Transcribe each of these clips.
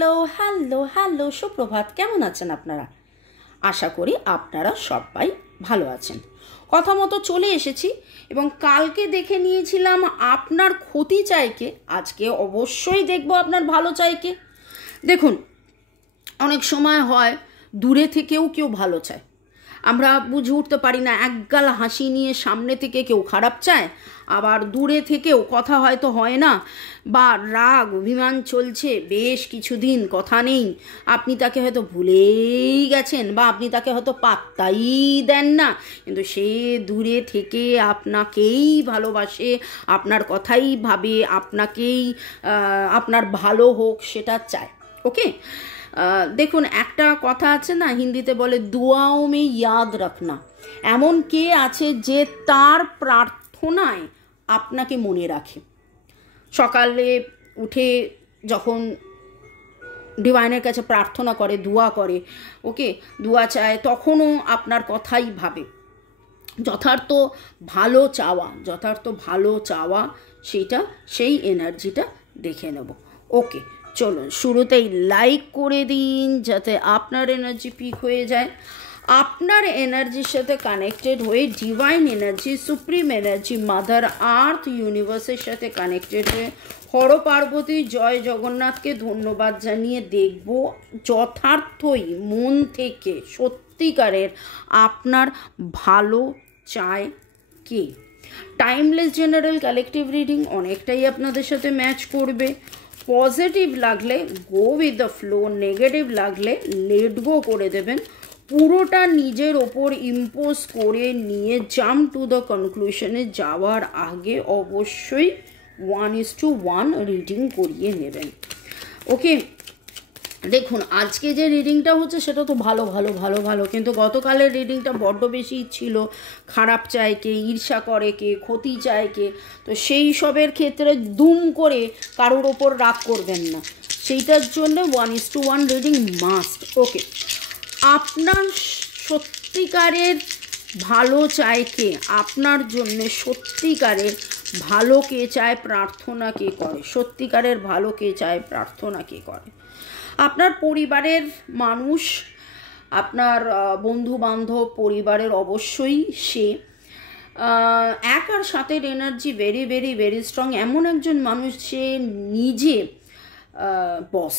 Hello hello hello, সুপ্রভাত। কেমন আছেন আপনারা? আশা করি আপনারা সবাই ভালো আছেন। কথা মতো চলে এসেছি এবং কালকে দেখে নিয়েছিলাম আপনার ক্ষতি চাইকে, আজকে অবশ্যই দেখব আপনার ভালো চাইকে। দেখুন, অনেক সময় হয় দূরে থেকেও কেউ ভালো চায়, আমরা বুঝে উঠতে পারি না। একগাল হাসি নিয়ে সামনে থেকে কেউ খারাপ চায়, আবার দূরে থেকেও কথা হয়তো হয় না, বা রাগ অভিমান চলছে, বেশ কিছুদিন কথা নেই, আপনি তাকে হয়তো ভুলেই গেছেন বা আপনি তাকে হয়তো পাত্তাই দেন না, কিন্তু সে দূরে থেকে আপনাকেই ভালোবাসে, আপনার কথাই ভাবে, আপনাকেই আপনার ভালো হোক সেটা চায়। ওকে, দেখুন, একটা কথা আছে না, হিন্দিতে বলে দুয়াও মে ইয়াদ রাখনা। এমন কে আছে যে তার প্রার্থনায় আপনাকে মনে রাখে? সকালে উঠে যখন ডিভাইনের কাছে প্রার্থনা করে, দোয়া করে, ওকে, দোয়া চায়, তখনও আপনার কথাই ভাবে। যথার্থ ভালো চাওয়া সেটা, সেই এনার্জিটা দেখে নেব। ওকে, চলুন শুরুতেই লাইক করে দিন যাতে আপনার এনার্জি পিক হয়ে যায়। আপনার এনার্জির সাথে কানেক্টেড হয়ে divine energy, supreme energy, mother earth, ইউনিভার্সের সাথে কানেক্টেড হয়ে হর পার্বতী, জয় জগন্নাথকে ধন্যবাদ জানিয়ে দেখব যথার্থই মন থেকে সত্যিকারের আপনার ভালো চায় কে। টাইমলেস জেনারেল কালেকটিভ রিডিং অনেকটাই আপনাদের সাথে ম্যাচ করবে। পজিটিভ লাগলে go with the flow, negative লাগলে লেট গো করে দেবেন। পুরোটা নিজের ওপর ইম্পোজ করে নিয়ে জাম্প টু দ্য কনক্লুশনে যাওয়ার আগে অবশ্যই 1:1 রিডিং করিয়ে নেবেন। ওকে, দেখুন, আজকে যে রিডিংটা হচ্ছে সেটা তো ভালো, কিন্তু গতকালের রিডিংটা বড্ড বেশি ছিল খারাপ চায় কে, ঈর্ষা করে কে, ক্ষতি চায় কে। তো সেই সবের ক্ষেত্রে দুম করে কারোর ওপর রাগ করবেন না, সেইটার জন্য 1:1 রিডিং মাস্ট। ওকে, আপনার সত্যিকারের ভালো চায় কে, আপনার জন্য সত্যিকারের ভালো কে চায়, প্রার্থনা কে করে, সত্যিকারের ভালো কে চায়, প্রার্থনা কে করে? আপনার পরিবারের মানুষ, আপনার বন্ধু বান্ধব, পরিবারের অবশ্যই সে। 1 আর 7 energy very very very strong. এমন একজন মানুষ, সে নিজে বস,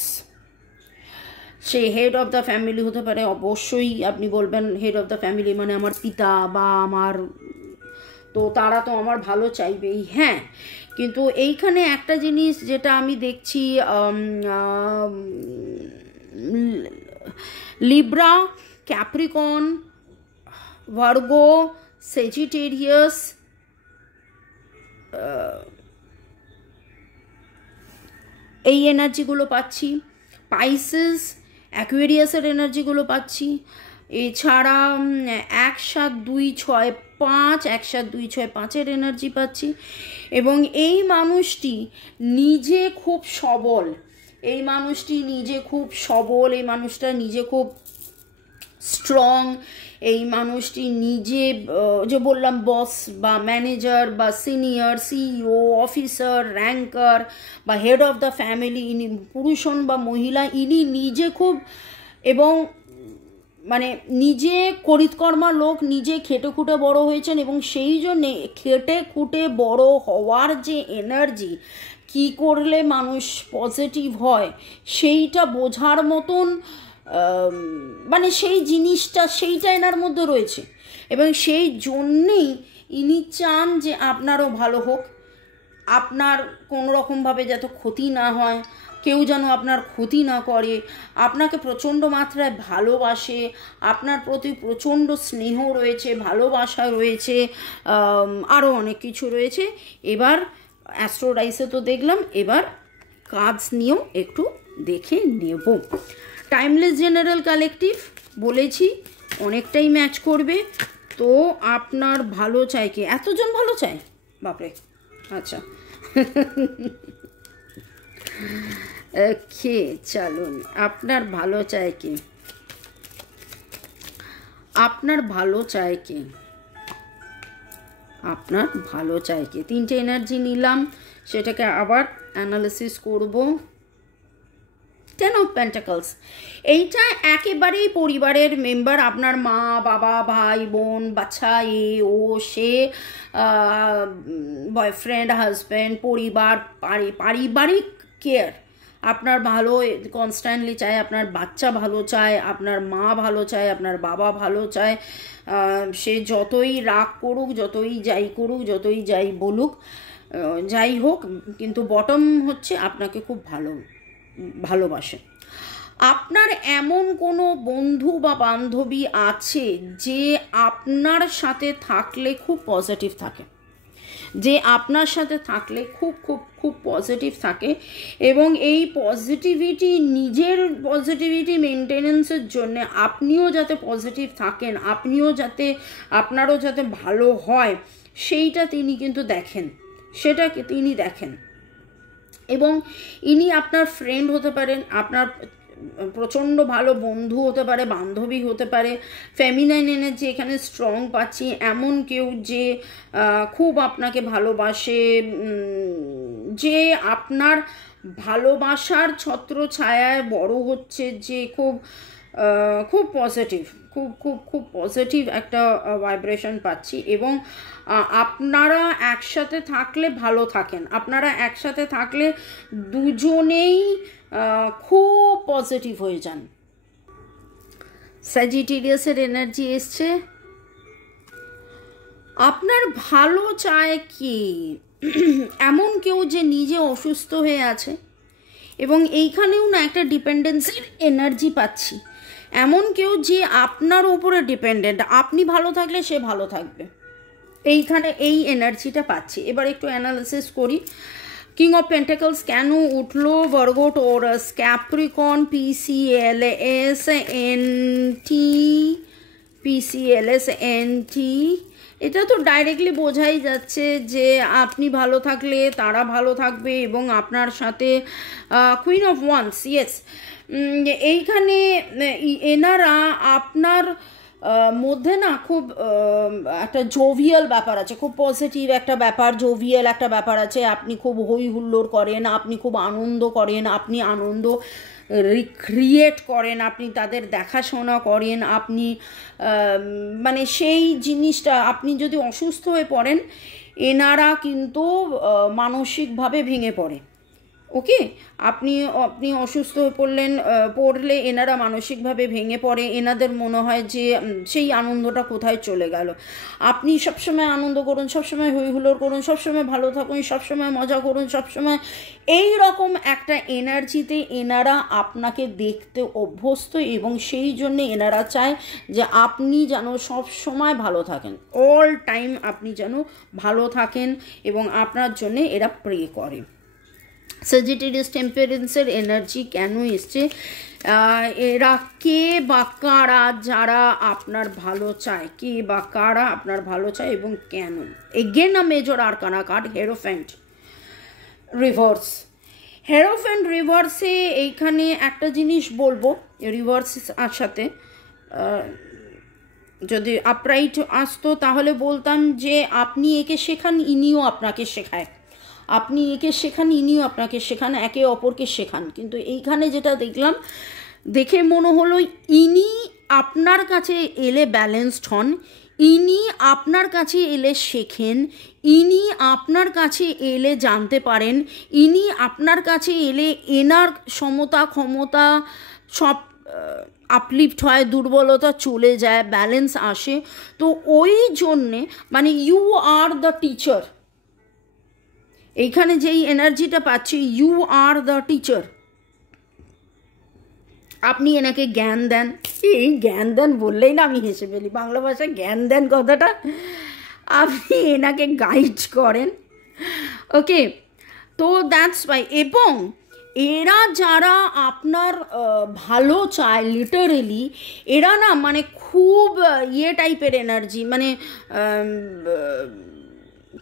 সে হেড অফ দ্য ফ্যামিলি হতে পারে। অবশ্যই আপনি বলবেন হেড অফ দ্য ফ্যামিলি মানে আমার পিতা বা আমার, তো তারা তো আমার ভালো চাইবেই, হ্যাঁ, কিন্তু এইখানে একটা জিনিস যেটা আমি দেখছি, লিব্রা, ক্যাপ্রিকন, ভার্গো, সেজিটেরিয়াস, এই এনার্জিগুলো পাচ্ছি। পাইসেস, অ্যাকুয়ারিয়াসের এনার্জিগুলো পাচ্ছি। এছাড়া 1 7 2 6 5, 1 7 2 6 5-এর এনার্জি পাচ্ছি। এবং এই মানুষটি নিজে খুব সবল, এই মানুষটা নিজে খুব স্ট্রং, এই মানুষটি নিজে, যে বললাম, বস বা ম্যানেজার বা সিনিয়র, সিইও, অফিসার, র্যাঙ্কার বা হেড অফ দ্য ফ্যামিলি, ইনি পুরুষ হন বা মহিলা, ইনি নিজে খুব, এবং মানে নিজে করিতকর্মা লোক, নিজে খেটে খুঁটে বড় হয়েছেন, এবং সেই জন্যে খেটে খুঁটে বড় হওয়ার যে এনার্জি, কি করলে মানুষ পজিটিভ হয় সেইটা বোঝার মতন, মানে সেই জিনিসটা, সেইটা এনার মধ্যে রয়েছে, এবং সেই জন্যেই ইনি চান যে আপনারও ভালো হোক, আপনার কোনো রকমভাবে যাতে ক্ষতি না হয়, কেউ যেন আপনার ক্ষতি না করে, আপনাকে প্রচণ্ড মাত্রায় ভালোবাসে, আপনার প্রতি প্রচণ্ড স্নেহ রয়েছে, ভালোবাসা রয়েছে, আরও অনেক কিছু রয়েছে। এবার অ্যাস্ট্রোডাইসে তো দেখলাম, এবার কাজ নিয়েও একটু দেখে নেব। টাইমলেস জেনারেল কালেকটিভ বলেছি অনেকটাই ম্যাচ করবে। তো আপনার ভালো চাই কি? এতজন ভালো চায়, বাপরে, আচ্ছা। ওকে, চলুন, আপনার ভালো চায় কি? আপনার ভালো চায় কি? আপনার ভালো চায় কি? 3টে এনার্জি নিলাম, সেটাকে আবার অ্যানালিসিস করব। 10 অফ পেন্টাকলস, এইটা একেবারেই পরিবারের মেম্বার, আপনার মা বাবা ভাই বোন বাচ্চা ও সে, বয়ফ্রেন্ড হাজব্যান্ড, পরিবার, পারিবারিক কেয়ার আপনার ভালো কনস্ট্যান্টলি চায়, আপনার বাচ্চা ভালো চায়, আপনার মা ভালো চায়, আপনার বাবা ভালো চায়, সে যতই রাগ করুক, যতই যাই করুক, যতই যাই বলুক, যাই হোক, কিন্তু বটম হচ্ছে আপনাকে খুব ভালোবাসে। আপনার এমন কোনো বন্ধু বা বান্ধবী আছে যে আপনার সাথে থাকলে খুব পজিটিভ থাকে, যে আপনার সাথে থাকলে খুব খুব খুব পজিটিভ থাকে, এবং এই পজিটিভিটি, নিজের পজিটিভিটি মেনটেনেন্সের জন্য আপনিও যাতে পজিটিভ থাকেন, আপনারও যাতে ভালো হয়, সেইটা তিনি কিন্তু দেখেন, সেটাকে তিনি দেখেন। এবং ইনি আপনার ফ্রেন্ড হতে পারেন, আপনার প্রচণ্ড ভালো বন্ধু হতে পারে, বান্ধবী হতে পারে। ফেমিনাইন এনার্জি এখানে স্ট্রং পাচ্ছি, এমন কেউ যে খুব আপনাকে ভালোবাসে, যে আপনার ভালোবাসার ছত্র ছায়ায় বড় হচ্ছে, যে খুব খুব পজিটিভ, খুব খুব খুব পজিটিভ একটা ভাইব্রেশন পাচ্ছি। এবং আপনারা একসাথে থাকলে ভালো থাকেন, আপনারা একসাথে থাকলে দুজনেই খুব পজিটিভ হয়ে যান। স্যাজিটেরিয়াসের এনার্জি এসছে, আপনার ভালো চায় কি, এমন কেউ যে নিজে অসুস্থ হয়ে আছে, এবং এইখানেও না একটা ডিপেন্ডেন্সির এনার্জি পাচ্ছি, এমন কেউ যে আপনার উপরে ডিপেন্ডেন্ট, আপনি ভালো থাকলে সে ভালো থাকবে, এইখানে এই এনার্জিটা পাচ্ছি। এবার একটু অ্যানালিসিস করি। কিং অফ পেন্টাকলস কেন উঠলো? Virgo, Taurus, Capricorn, PCLS NT, এটা তো ডাইরেক্টলি বোঝাই যাচ্ছে যে আপনি ভালো থাকলে তারা ভালো থাকবে, এবং আপনার সাথে কুইন অফ ওয়ান্স, ইয়েস, এইখানে এনারা আপনার মধ্যে না খুব একটা জোভিয়াল ব্যাপার আছে, খুব পজিটিভ একটা ব্যাপার, জোভিয়াল একটা ব্যাপার আছে। আপনি খুব হই হুল্লোড় করেন, আপনি খুব আনন্দ করেন, আপনি আনন্দ রিক্রিয়েট করেন, আপনি তাদের দেখাশোনা করেন, আপনি মানে সেই জিনিসটা, আপনি যদি অসুস্থ হয়ে পড়েন, এনারা কিন্তু মানসিকভাবে ভেঙে পড়ে। ওকে, আপনি অসুস্থ হয়ে পড়লে এনারা মানসিকভাবে ভেঙে পড়ে, এনাদের মনে হয় যে সেই আনন্দটা কোথায় চলে গেল। আপনি সবসময় আনন্দ করুন, সবসময় হই হুল্লোড় করুন, সবসময় ভালো থাকুন, সবসময় মজা করুন, সবসময় এই রকম একটা এনার্জিতে এনারা আপনাকে দেখতে অভ্যস্ত, এবং সেই জন্যে এনারা চায় যে আপনি যেন সবসময় ভালো থাকেন, অল টাইম আপনি যেন ভালো থাকেন, এবং আপনার জন্যে এরা প্রে করে। স্যাজিটেরিয়াস টেম্পারেন্সের এনার্জি কেন এসছে? এরা কে বা কারা যারা আপনার ভালো চায়, কে বা কারা আপনার ভালো চায় এবং কেন? Again a major arcana card, hierophant reverse. Hierophant রিভার্সে এইখানে একটা জিনিস বলবো, রিভার্স সাথে যদি আপরাইট আসতো তাহলে বলতাম যে আপনি একে শেখান, ইনিও আপনাকে শেখায়, আপনি একে শেখান, ইনিও আপনাকে শেখান, একে অপরকে শেখান। কিন্তু এইখানে যেটা দেখলাম, দেখে মনে হলো ইনি আপনার কাছে এলে ব্যালেন্সড হন, ইনি আপনার কাছে এলে শেখেন, ইনি আপনার কাছে এলে জানতে পারেন, ইনি আপনার কাছে এলে এনার সমতা ক্ষমতা সব আপলিফ্ট হয়, দুর্বলতা চলে যায়, ব্যালেন্স আসে। তো ওই জন্যে মানে ইউ আর দ্য টিচার, এইখানে যেই এনার্জিটা পাচ্ছি, ইউ আর দ্য টিচার, আপনি এনাকে জ্ঞান দেন। এই জ্ঞান দেন বললেই না আমি হেসে ফেলি, বাংলা ভাষায় জ্ঞান দেন কথাটা, আপনি এনাকে গাইড করেন। ওকে, তো দ্যাটস ওয়াই। এবং এরা যারা আপনার ভালো চায়, লিটারেলি এরা না মানে খুব টাইপের এনার্জি, মানে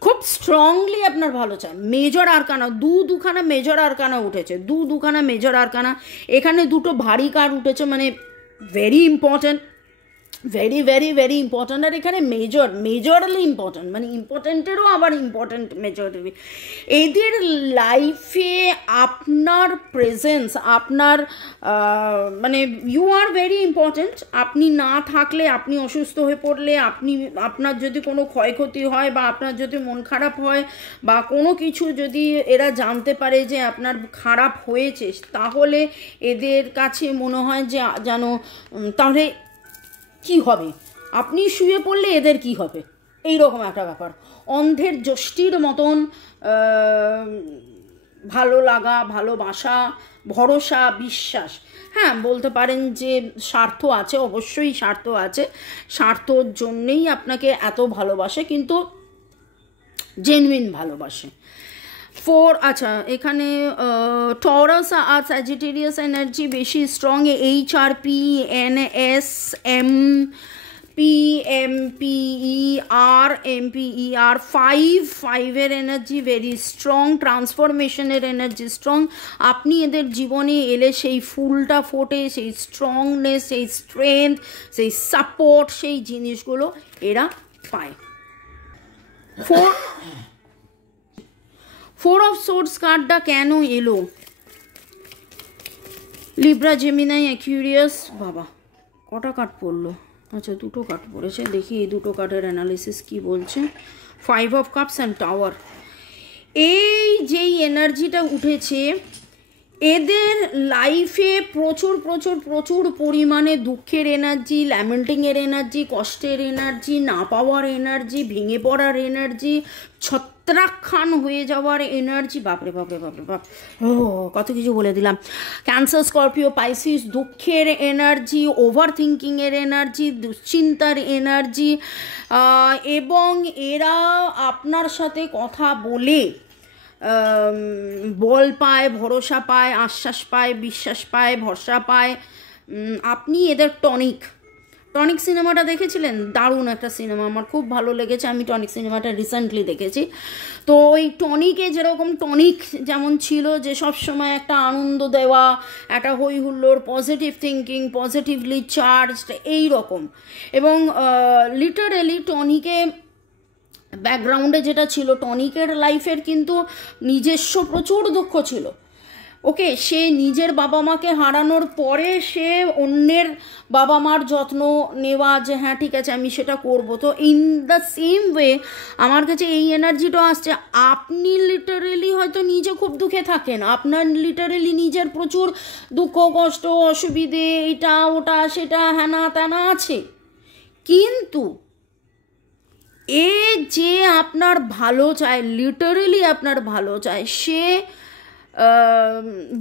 খুব স্ট্রংলি আপনার ভালো চায়। মেজর আরকানা, দুখানা মেজর আরকানা উঠেছে, দুখানা মেজর আরকানা, এখানে দুটো ভারী কার্ড উঠেছে, মানে very important. Very very very important. আর এখানে মেজরলি ইম্পর্ট্যান্ট, মানে ইম্পর্ট্যান্টেরও আবার ইম্পর্ট্যান্ট মেজরলি। এদের লাইফে আপনার প্রেজেন্স, আপনার মানে ইউ আর ভেরি ইম্পর্ট্যান্ট। আপনি না থাকলে, আপনি অসুস্থ হয়ে পড়লে, আপনার যদি কোনো ক্ষয়ক্ষতি হয় বা আপনার যদি মন খারাপ হয় বা কোনো কিছু যদি এরা জানতে পারে যে আপনার খারাপ হয়েছে, তাহলে এদের কাছে মনে হয় যে যেন তাহলে কি হবে, আপনি শুয়ে পড়লে এদের কি হবে, এই রকম একটা ব্যাপার। অন্ধের যষ্টির মতন ভালো লাগা, ভালোবাসা, ভরসা, বিশ্বাস। হ্যাঁ, বলতে পারেন যে স্বার্থ আছে, অবশ্যই স্বার্থ আছে, স্বার্থর জন্যেই আপনাকে এত ভালোবাসে, কিন্তু জেনুইন ভালোবাসে। আচ্ছা, এখানে টরাস আর স্যাজিটেরিয়াস এনার্জি বেশি স্ট্রং। HRP, NS, MPER, ফাইভের এনার্জি ভেরি স্ট্রং, ট্রান্সফরমেশনের এনার্জি স্ট্রং। আপনি এদের জীবনে এলে সেই ফুলটা ফোটে, সেই স্ট্রংনেস, সেই স্ট্রেংথ, সেই সাপোর্ট, সেই জিনিসগুলো এরা পায়। 4 অফ সোর্ডস কার্ডটা কেন এলো? Libra, Gemini, Aquarius. বাবা, কটা কার্ড পড়লো? আচ্ছা, 2টো কার্ড পড়েছে। দেখি এই 2টো কার্ডের অ্যানালিসিস কি বলছে। 5 অফ কাপস অ্যান্ড টাওয়ার। এই যেই এনার্জিটা উঠেছে, এদের লাইফে প্রচুর প্রচুর প্রচুর পরিমাণে দুঃখের এনার্জি, ল্যামেন্টিংয়ের এনার্জি, কষ্টের এনার্জি, না পাওয়ার এনার্জি, ভেঙে পড়ার এনার্জি, ছত্রাকখান হয়ে যাওয়ার এনার্জি। বাপরে বাপরে বাপরে বাপ, কত কিছু বলে দিলাম। ক্যান্সার, স্করপিও, পাইসিস, দুঃখের এনার্জি, ওভার থিঙ্কিংয়ের এনার্জি, দুশ্চিন্তার এনার্জি। এবং এরা আপনার সাথে কথা বলে বল পায়, ভরসা পায়, আশ্বাস পায়, বিশ্বাস পায়, ভরসা পায়। আপনি এদের টনিক সিনেমাটা দেখেছিলেন? দারুণ একটা সিনেমা, আমার খুব ভালো লেগেছে। আমি টনিক সিনেমাটা রিসেন্টলি দেখেছি। তো ওই টনিকে যেরকম টনিক যেমন ছিল যে সবসময় একটা আনন্দ দেওয়া, একটা হই হুল্লোড়, পজিটিভ থিঙ্কিং, পজিটিভলি চার্জড, এই রকম। এবং লিটারেলি টনিকে ব্যাকগ্রাউন্ডে যেটা ছিল, টনিকের লাইফের কিন্তু নিজস্ব প্রচুর দুঃখ ছিল। ওকে, সে নিজের বাবা মাকে হারানোর পরে সে অন্যের বাবা মার যত্ন নেওয়া, যে হ্যাঁ ঠিক আছে আমি সেটা করবো। তো ইন দ্য সেম ওয়ে আমার কাছে এই এনার্জিটা আসছে। আপনি লিটারেলি হয়তো নিজে খুব দুঃখে থাকেন, আপনার লিটারেলি নিজের প্রচুর দুঃখ, কষ্ট, অসুবিধে, এটা ওটা সেটা হ্যানা ত্যানা আছে, কিন্তু এ যে আপনার ভালো চায়, লিটারেলি আপনার ভালো চায়, সে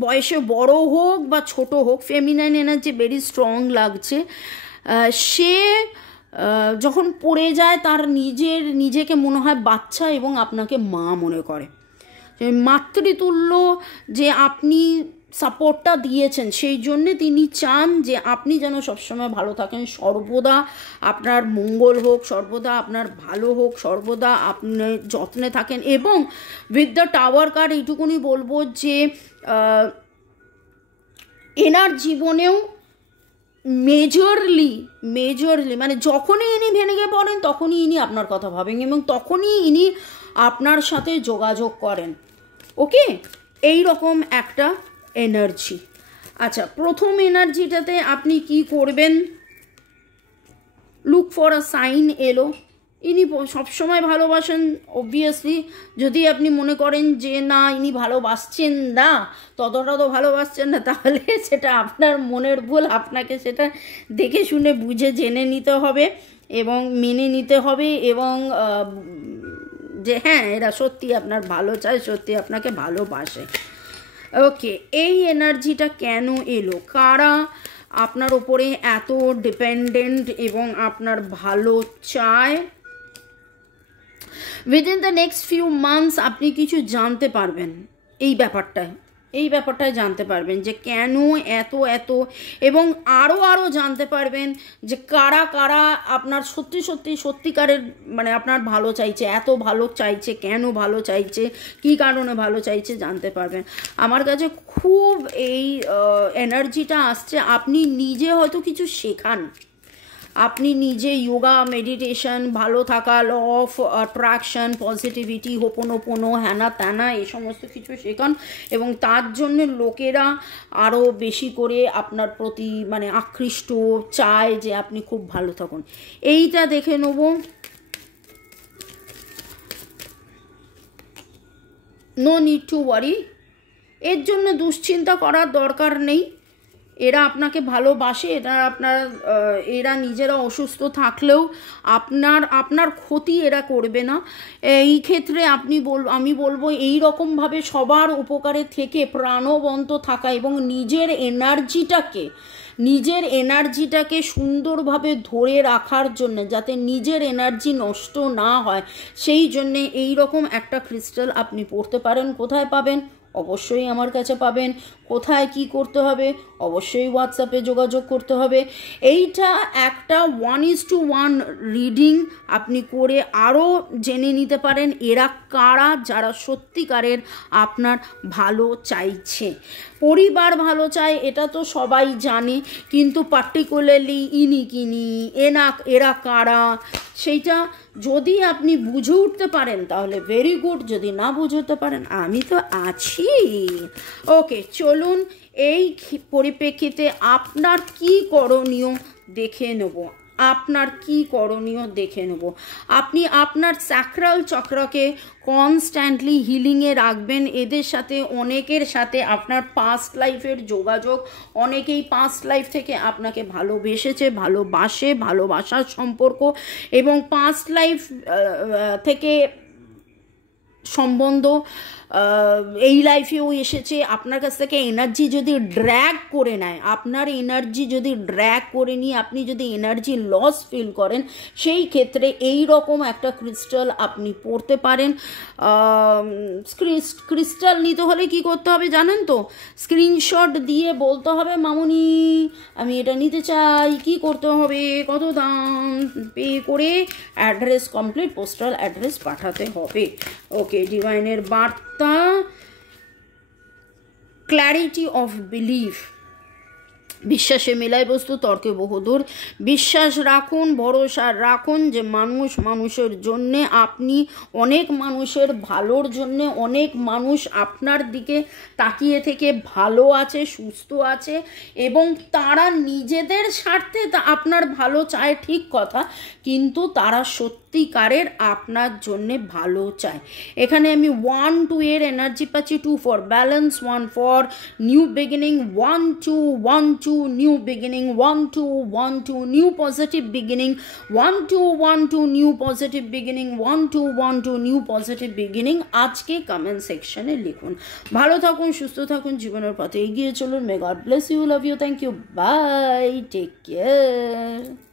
বয়সে বড় হোক বা ছোট হোক, ফেমিনাইন এনার্জি ভেরি স্ট্রং লাগছে। সে যখন পড়ে যায় তার নিজেকে মনে হয় বাচ্চা এবং আপনাকে মা মনে করে। মাতৃতুল্য যে আপনি সাপোর্টটা দিয়েছেন, সেই জন্যে তিনি চান যে আপনি যেন সবসময় ভালো থাকেন, সর্বদা আপনার মঙ্গল হোক, সর্বদা আপনার ভালো হোক, সর্বদা আপনি যত্নে থাকেন। এবং উইথ দ্য টাওয়ার কার্ড এইটুকুনি বলবো যে এনার জীবনেও মেজরলি মানে যখনই ইনি ভেঙে পড়েন তখনই ইনি আপনার কথা ভাবেন এবং তখনই ইনি আপনার সাথে যোগাযোগ করেন। ওকে, এই রকম একটা এনার্জি। আচ্ছা, প্রথম এনার্জিটাতে আপনি কি করবেন? লুক ফর আ সাইন এলো। ইনি সবসময় ভালোবাসেন অবভিয়াসলি। যদি আপনি মনে করেন যে না ইনি ভালোবাসছেন না, ততটা তো ভালোবাসছেন না, তাহলে সেটা আপনার মনের ভুল। আপনাকে সেটা দেখে শুনে বুঝে জেনে নিতে হবে এবং মেনে নিতে হবে, এবং যে হ্যাঁ এরা সত্যি আপনার ভালো চায়, সত্যি আপনাকে ভালোবাসে। ওকে, এই এনার্জিটা কেন এলো? কারা আপনার ওপরে এত ডিপেন্ডেন্ট এবং আপনার ভালো চায়? Within the next few months আপনি কিছু জানতে পারবেন এই ব্যাপারটায় জানতে পারবেন যে কেন এত, এবং আরও জানতে পারবেন যে কারা আপনার সত্যিকারের মানে আপনার ভালো চাইছে, এত ভালো চাইছে, কেন ভালো চাইছে, কী কারণে ভালো চাইছে জানতে পারবেন। আমার কাছে খুব এই এনার্জিটা আসছে। আপনি নিজে হয়তো কিছু শেখান, আপনি নিজে যোগা, মেডিটেশন, ভালো থাকা, ল অফ অ্যাট্রাকশন, পজিটিভিটি, হোপোনোপোনো, হ্যানা ত্যানা এই সমস্ত কিছু শেখান এবং তার জন্য লোকেরা আরও বেশি করে আপনার প্রতি মানে আকৃষ্ট চায় যে আপনি খুব ভালো থাকুন। এইটা দেখে নেব। নো নিড টু ওয়ারি, এর জন্য দুশ্চিন্তা করার দরকার নেই। এরা আপনাকে ভালোবাসে, এরা নিজেরা অসুস্থ থাকলেও আপনার ক্ষতি এরা করবে না। এই ক্ষেত্রে আমি বলবো এই রকমভাবে সবার উপকারে থেকে প্রাণবন্ত থাকা এবং নিজের এনার্জিটাকে সুন্দরভাবে ধরে রাখার জন্য, যাতে নিজের এনার্জি নষ্ট না হয়, সেই জন্যে এই রকম একটা ক্রিস্টাল আপনি পড়তে পারেন। কোথায় পাবেন? অবশ্যই আমার কাছে পাবেন। কোথায় কি করতে হবে? অবশ্যই হোয়াটসঅ্যাপে যোগাযোগ করতে হবে। এইটা একটা 1:1 রিডিং আপনি করে আরও জেনে নিতে পারেন এরা কারা, যারা সত্যিকারের আপনার ভালো চাইছে। পরিবার ভালো চায় এটা তো সবাই জানে, কিন্তু পার্টিকুলারলি এরা কারা সেইটা যদি আপনি বুঝে উঠতে পারেন তাহলে ভেরি গুড, যদি না বুঝে উঠতে পারেন আমি তো আছি। ওকে, চলুন এই পরিপ্রেক্ষিতে আপনার কি করণীয় দেখে নেব। আপনি আপনার স্যাক্রাল চক্রকে কনস্ট্যান্টলি হিলিংয়ে রাখবেন। এদের সাথে অনেকের সাথে আপনার পাস্ট লাইফের যোগাযোগ, অনেকেই পাস্ট লাইফ থেকে আপনাকে ভালোবাসার সম্পর্ক এবং পাস্ট লাইফ থেকে সম্বন্ধ এই লাইফেও এসেছে। আপনার কাছ থেকে এনার্জি যদি ড্র্যাগ করে নেয়, আপনি যদি এনার্জি লস ফিল করেন, সেই ক্ষেত্রে এই রকম একটা ক্রিস্টাল আপনি পড়তে পারেন। ক্রিস্টাল নিতে হলে কি করতে হবে জানেন তো? স্ক্রিনশট দিয়ে বলতে হবে মামুনি আমি এটা নিতে চাই, কি করতে হবে, কত দাম, পে করে অ্যাড্রেস, কমপ্লিট পোস্টাল অ্যাড্রেস পাঠাতে হবে। ওকে, ডিভাইনের বার্তা, ক্ল্যারিটি অফ বিলিফ। বিশ্বাসে মেলায় বস্তু, তর্কে বহুদূর। বিশ্বাস রাখুন, ভরসা রাখুন যে মানুষের জন্যে, আপনি অনেক মানুষের ভালোর জন্যে, অনেক মানুষ আপনার দিকে তাকিয়ে থেকে ভালো আছে, সুস্থ আছে এবং তারা নিজেদের স্বার্থে আপনার ভালো চায়, ঠিক কথা, কিন্তু তারা সত্যিকারের আপনার জন্যে ভালো চায়। এখানে আমি 1-2 এর এনার্জি পাচ্ছি, 2 for balance, 1 for new beginning, 1-2 new beginning, 1-2 new positive beginning, 1-2 new positive beginning, 1-2 new positive beginning। আজকে কমেন্ট সেকশনে লিখুন। ভালো থাকুন, সুস্থ থাকুন, জীবনের পথে এগিয়ে চলুন। May God bless you, love you, thank you, bye, take care.